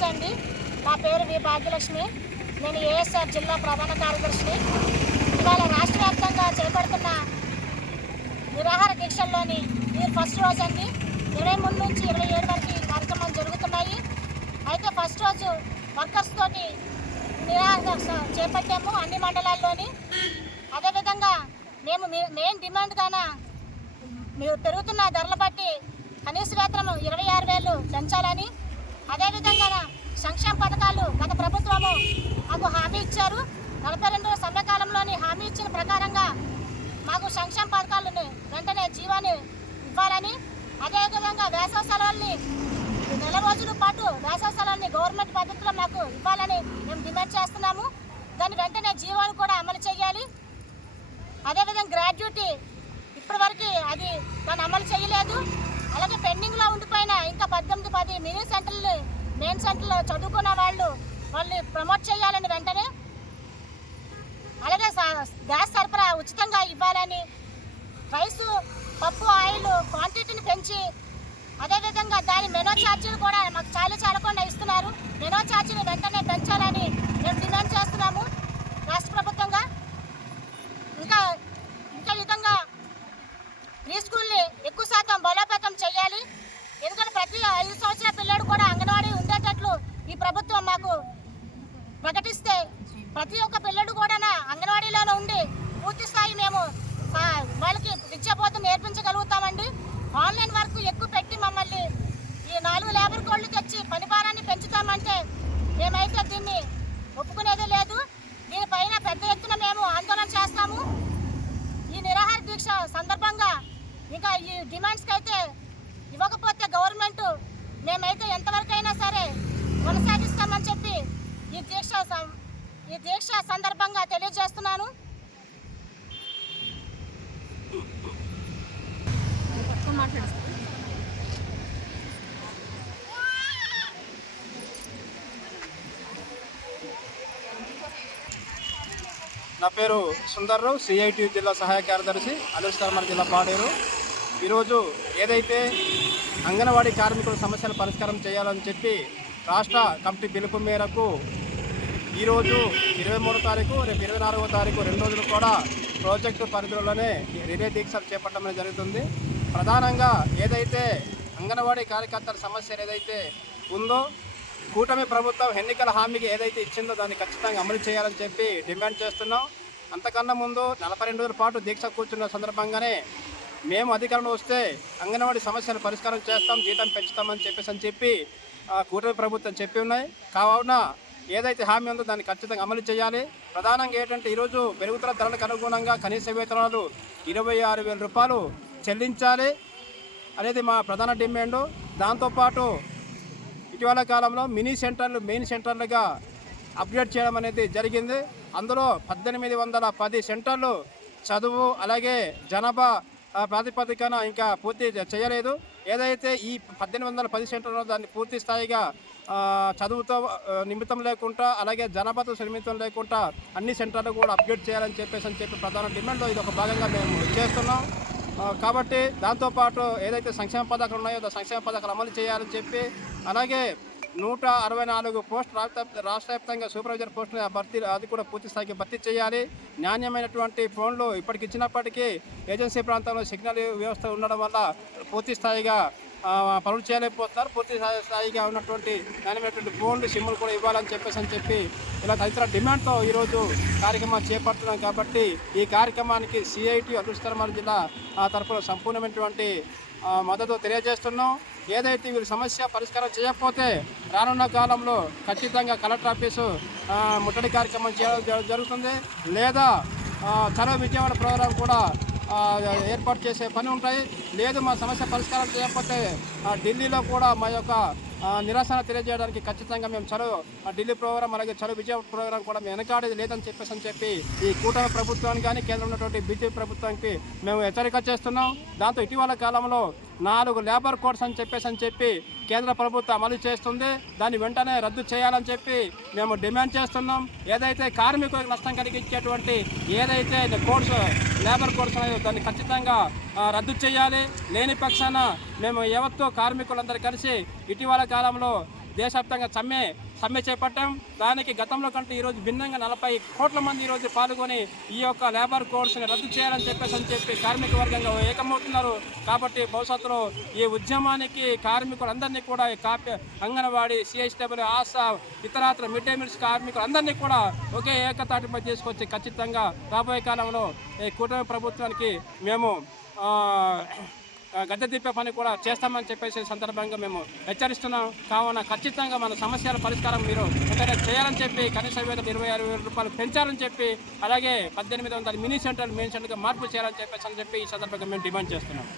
నమస్తే అండి. నా పేరు వి భాగ్యలక్ష్మి. నేను ఏఎస్ఆర్ జిల్లా ప్రధాన కార్యదర్శిని. ఇవాళ రాష్ట్ర వ్యాప్తంగా చేపడుతున్న నిరాహార దీక్షల్లోని ఈ ఫస్ట్ రోజు అండి. 23 నుంచి 27 వరకు ఈ కార్యక్రమాలు జరుగుతున్నాయి. అయితే ఫస్ట్ రోజు వర్కర్స్ తోటి నిరాహార చేపట్టాము అన్ని మండలాల్లోని. అదేవిధంగా మేము మెయిన్ డిమాండ్గాన మీరు పెరుగుతున్న ధరల బట్టి కనీస వేతనం 26,000 పెంచాలని, అదేవిధంగా సంక్షేమ పథకాలు గత ప్రభుత్వము మాకు హామీ ఇచ్చారు. 42 సమయకాలంలోని హామీ ఇచ్చిన ప్రకారంగా మాకు సంక్షేమ పథకాలను వెంటనే జీవాన్ని ఇవ్వాలని, అదేవిధంగా వేసవి సెలవుల్ని 4 రోజుల పాటు వేసవి సెలవుల్ని గవర్నమెంట్ పద్ధతిలో మాకు ఇవ్వాలని మేము డిమాండ్ చేస్తున్నాము. దాన్ని వెంటనే జీవాన్ని కూడా అమలు చేయాలి. అదేవిధంగా గ్రాడ్యుయేటీ ఇప్పటివరకు అది దాన్ని అమలు చేయలేదు. అలాగే పెండింగ్లో ఉండిపోయిన ఇంకా 18-10 మినీ సెంటర్లు మెయిన్ సెంటర్లో చదువుకున్న వాళ్ళని ప్రమోట్ చేయాలని వెంటనే, అలాగే గ్యాస్ సరఫరా ఉచితంగా ఇవ్వాలని, రైసు పప్పు ఆయిల్ క్వాంటిటీని పెంచి, అదేవిధంగా దాని మెనూ ఛార్జీలు కూడా మాకు చాలకుండా ఇస్తున్నారు. మెనూ ఛార్జీని వెంటనే పెంచాలని మేము డిమాండ్ చేస్తున్నాము రాష్ట్ర ప్రభుత్వంగా. ఇంకా విధంగా ప్రీ స్కూల్ని ఎక్కువ శాతం బలోపేతం చేయాలి. ఎందుకంటే ప్రతి 5 సంవత్సరాల పిల్లడు కూడా అంగన్వాడీ ఉండేటట్లు ఈ ప్రభుత్వం మాకు ప్రకటిస్తే ప్రతి ఒక్క పిల్లడు కూడా అంగన్వాడీలోనే ఉండి పూర్తి స్థాయి మేము వాళ్ళకి విద్యాబోధన నేర్పించగలుగుతామండి. ఆన్లైన్ వర్క్ ఎక్కువ పెట్టి మమ్మల్ని ఈ 4 లేబర్ కోడ్లు తెచ్చి పని భారాన్ని పెంచుతామంటే మేమైతే దీన్ని ఒప్పుకునేదే లేదు. దీనిపైన పెద్ద ఎత్తున మేము ఆందోళన చేస్తాము. ఈ నిరాహార దీక్ష సందర్భంగా ఇంకా ఈ డిమాండ్స్కి అయితే ఇవ్వకపోతే గవర్నమెంట్ మేమైతే ఎంతవరకైనా సరే కొనసాగిస్తామని చెప్పి ఈ దీక్ష సందర్భంగా తెలియజేస్తున్నాను. నా పేరు సుందర్రావు, సిఐటి జిల్లా సహాయ కార్యదర్శి, అలూరు జిల్లా పాడేరు. ఈరోజు ఏదైతే అంగన్వాడీ కార్మికుల సమస్యల పరిష్కారం చేయాలని చెప్పి రాష్ట్ర కమిటీ పిలుపు మేరకు ఈరోజు 23వ తారీఖు, రేపు 24వ తారీఖు 2 రోజులు కూడా ప్రాజెక్టు పరిధిలోనే రిలే దీక్షలు చేపట్టడం జరుగుతుంది. ప్రధానంగా ఏదైతే అంగన్వాడీ కార్యకర్తల సమస్య ఏదైతే ఉందో, కూటమి ప్రభుత్వం ఎన్నికల హామీకి ఏదైతే ఇచ్చిందో దాన్ని ఖచ్చితంగా అమలు చేయాలని చెప్పి డిమాండ్ చేస్తున్నాం. అంతకన్నా ముందు 42 రోజుల పాటు దీక్ష కూర్చున్న సందర్భంగానే మేము అధికారంలో వస్తే అంగన్వాడీ సమస్యలు పరిష్కారం చేస్తాం, జీతం పెంచుతామని చెప్పి కూటమి ప్రభుత్వం చెప్పి ఉన్నాయి. కావున ఏదైతే హామీ ఉందో దాన్ని ఖచ్చితంగా అమలు చేయాలి. ప్రధానంగా ఏంటంటే ఈరోజు పెరుగుతున్న ధరలకు అనుగుణంగా కనీస వేతనాలు 26,000 రూపాయలు చెల్లించాలి అనేది మా ప్రధాన డిమాండు. దాంతోపాటు ఇటీవల కాలంలో మినీ సెంటర్లు మెయిన్ సెంటర్లుగా అప్గ్రేడ్ చేయడం అనేది జరిగింది. అందులో 1810 సెంటర్లు చదువు అలాగే జనాభా ప్రాతిపదికన ఇంకా పూర్తి చేయలేదు. ఏదైతే ఈ 1810 సెంటర్లో దాన్ని పూర్తి స్థాయిగా చదువుతో నిమిత్తం లేకుండా అలాగే జనాభాతో నిమిత్తం లేకుండా అన్ని సెంటర్లు కూడా అప్గ్రేడ్ చేయాలని చెప్పి ప్రధాన డిమాండ్లో ఇది ఒక భాగంగా మేము చేస్తున్నాం. కాబట్టి దాంతోపాటు ఏదైతే సంక్షేమ పథకాలు ఉన్నాయో సంక్షేమ పథకాలు అమలు చేయాలని చెప్పి, అలాగే 164 పోస్టు రాష్ట్ర వ్యాప్తంగా సూపర్వైజర్ పోస్టులు భర్తీ అది కూడా పూర్తి స్థాయికి భర్తీ చేయాలి. నాణ్యమైనటువంటి ఫోన్లు ఇప్పటికి ఇచ్చినప్పటికీ ఏజెన్సీ ప్రాంతంలో సిగ్నల్ వ్యవస్థ ఉండడం వల్ల పూర్తి స్థాయిగా పనులు చేయలేకపోతున్నారు. పూర్తి స్థాయిగా ఉన్నటువంటి నాణ్యమైనటువంటి ఫోన్లు సిమ్లు కూడా ఇవ్వాలని చెప్పి ఇలా తదితర డిమాండ్తో ఈరోజు కార్యక్రమాలు చేపడుతున్నాం. కాబట్టి ఈ కార్యక్రమానికి సిఐటి అలూరు జిల్లా తరఫున సంపూర్ణమైనటువంటి మద్దతు తెలియజేస్తున్నాం. ఏదైతే వీరి సమస్య పరిష్కారం చేయకపోతే రానున్న కాలంలో ఖచ్చితంగా కలెక్టర్ ఆఫీసు ముట్టడి కార్యక్రమం చేయడం జరుగుతుంది. లేదా చలో విజయవాడ ప్రోగ్రాం కూడా ఏర్పాటు చేసే పని ఉంటాయి. లేదు మా సమస్య పరిష్కారం చేయకపోతే ఢిల్లీలో కూడా మా యొక్క నిరసన తెలియజేయడానికి ఖచ్చితంగా మేము చలో ఢిల్లీ ప్రోగ్రాం అలాగే చలో విజయవాడ ప్రోగ్రాం కూడా మేము వెనకాడేది లేదని చెప్పి ఈ కూటమి ప్రభుత్వానికి కానీ కేంద్రంలో ఉన్నటువంటి బీజేపీ ప్రభుత్వానికి మేము హెచ్చరిక చేస్తున్నాం. దాంతో ఇటీవల కాలంలో 4 లేబర్ కోడ్స్ అని చెప్పి కేంద్ర ప్రభుత్వం అమలు చేస్తుంది. దాన్ని వెంటనే రద్దు చేయాలని చెప్పి మేము డిమాండ్ చేస్తున్నాం. ఏదైతే కార్మికులకు నష్టం కలిగించేటువంటి ఏదైతే కోడ్స్ లేబర్ కోడ్స్ ఉన్నాయో దాన్ని ఖచ్చితంగా రద్దు చేయాలి. లేని పక్షాన మేము యావత్తు కార్మికులందరూ కలిసి ఇటీవల కాలంలో దేశవ్యాప్తంగా సమ్మె చేపట్టాం. దానికి గతంలో కంటే ఈరోజు భిన్నంగా 40 కోట్ల మంది ఈరోజు పాల్గొని ఈ యొక్క లేబర్ కోడ్స్ని రద్దు చేయాలని చెప్పి కార్మిక వర్గంగా ఏకమవుతున్నారు. కాబట్టి భవిష్యత్తులో ఈ ఉద్యమానికి కార్మికులందరినీ కూడా అంగన్వాడీ, CHW, ఆశా, ఇతరత్ర మిడ్ డే మీల్స్ కార్మికులందరినీ కూడా ఒకే ఏకతాటిపై తీసుకొచ్చి ఖచ్చితంగా రాబోయే కాలంలో ఈ కూటమి ప్రభుత్వానికి మేము గద్దె దిప్పే పని కూడా చేస్తామని చెప్పేసి సందర్భంగా మేము హెచ్చరిస్తున్నాం. కావున ఖచ్చితంగా మన సమస్యల పరిష్కారం మీరు వెంటనే చేయాలని చెప్పి కనీస వేతనం 26,000 రూపాయలు పెంచాలని చెప్పి, అలాగే 1800 మినీ సెంట్రల్ మెయిన్ సెంటర్గా మార్పు చేయాలని చెప్పేసి ఈ సందర్భంగా మేము డిమాండ్ చేస్తున్నాం.